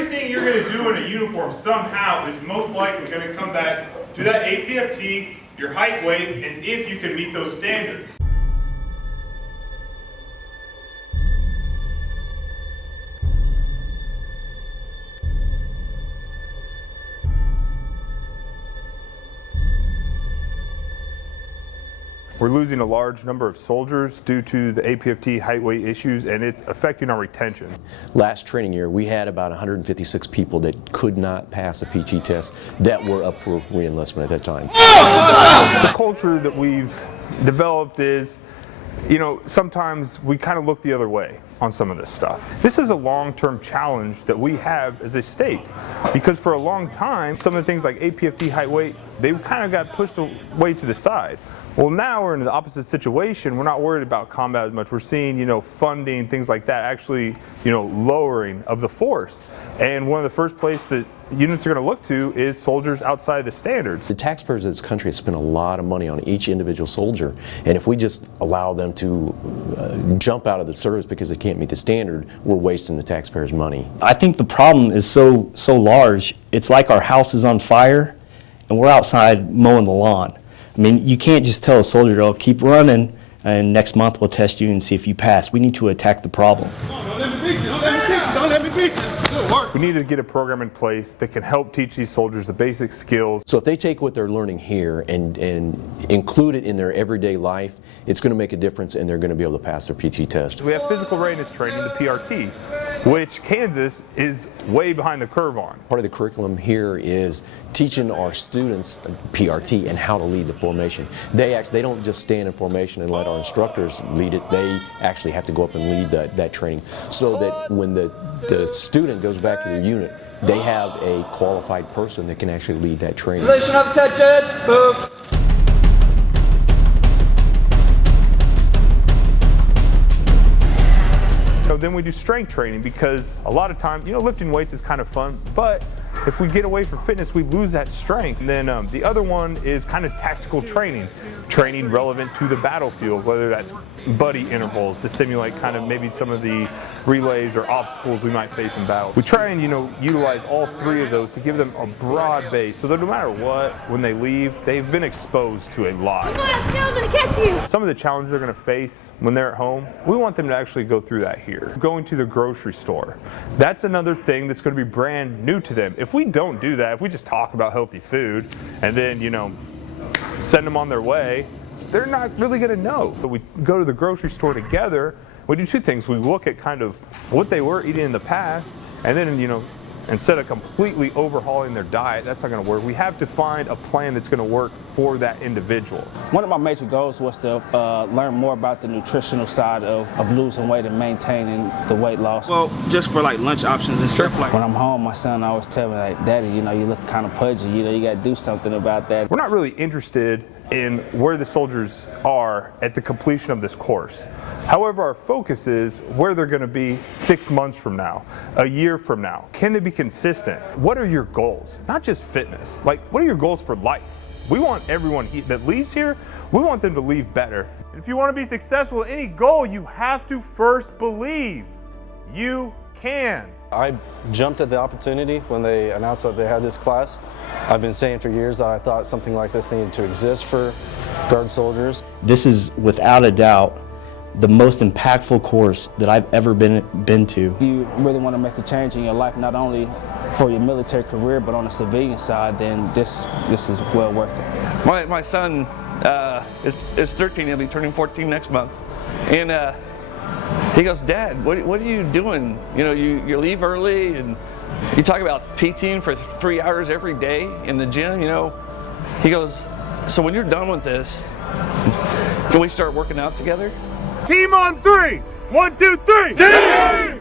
everything you're going to do in a uniform somehow is most likely going to come back to that APFT, your height, weight, and if you can meet those standards. We're losing a large number of soldiers due to the APFT height weight issues, and it's affecting our retention. Last training year, we had about 156 people that could not pass a PT test that were up for reenlistment at that time. The culture that we've developed is, you know, sometimes we kind of look the other way on some of this stuff. This is a long-term challenge that we have as a state, because for a long time, some of the things like APFT height weight, they kind of got pushed away to the side. Well, now we're in the opposite situation. We're not worried about combat as much. We're seeing, you know, funding, things like that, actually, you know, lowering of the force. And one of the first places that units are going to look to is soldiers outside the standards. The taxpayers of this country have spent a lot of money on each individual soldier, and if we just allow them to jump out of the service because they can't meet the standard, we're wasting the taxpayers' money. I think the problem is so large. It's like our house is on fire, and we're outside mowing the lawn. I mean, you can't just tell a soldier, oh, keep running, and next month we'll test you and see if you pass. We need to attack the problem. Don't let me beat you, don't let me beat you, don't let me beat you. Good work. We need to get a program in place that can help teach these soldiers the basic skills. So if they take what they're learning here and include it in their everyday life, it's going to make a difference, and they're going to be able to pass their PT test. We have physical readiness training, the PRT, which Kansas is way behind the curve on. Part of the curriculum here is teaching our students PRT and how to lead the formation. They don't just stand in formation and let our instructors lead it. They actually have to go up and lead that training, so that when the student goes back to their unit, they have a qualified person that can actually lead that training. Position of attention, move. So then we do strength training, because a lot of times, you know, lifting weights is kind of fun, but if we get away from fitness, we lose that strength. And then the other one is kind of tactical training relevant to the battlefield, whether that's buddy intervals to simulate kind of maybe some of the relays or obstacles we might face in battle. We try and, you know, utilize all three of those to give them a broad base, so that no matter what, when they leave, they've been exposed to a lot. Come on, I'm gonna catch you. Some of the challenges they're going to face when they're at home, we want them to actually go through that here. Going to the grocery store, that's another thing that's going to be brand new to them. If we don't do that, if we just talk about healthy food and then, you know, send them on their way, they're not really going to know. But we go to the grocery store together. We do two things. We look at kind of what they were eating in the past, and then, you know, instead of completely overhauling their diet, that's not going to work. We have to find a plan that's going to work for that individual. One of my major goals was to learn more about the nutritional side of losing weight and maintaining the weight loss. Well, just for like lunch options and stuff like that. When I'm home, my son always tells me, like, Daddy, you know, you look kind of pudgy, you know, you got to do something about that. We're not really interested in where the soldiers are at the completion of this course. However, our focus is where they're going to be 6 months from now, a year from now. Can they be consistent? What are your goals? Not just fitness. Like, what are your goals for life? We want everyone that leaves here, we want them to leave better. If you want to be successful at any goal, you have to first believe you can. I jumped at the opportunity when they announced that they had this class. I've been saying for years that I thought something like this needed to exist for Guard soldiers. This is, without a doubt, the most impactful course that I've ever been to. If you really want to make a change in your life, not only for your military career, but on the civilian side, then this is well worth it. My son is 13, he'll be turning 14 next month. And he goes, Dad, what are you doing? You know, you leave early and you talk about PTing for 3 hours every day in the gym, you know. He goes, so when you're done with this, can we start working out together? Team on three. 1, 2, 3. Team!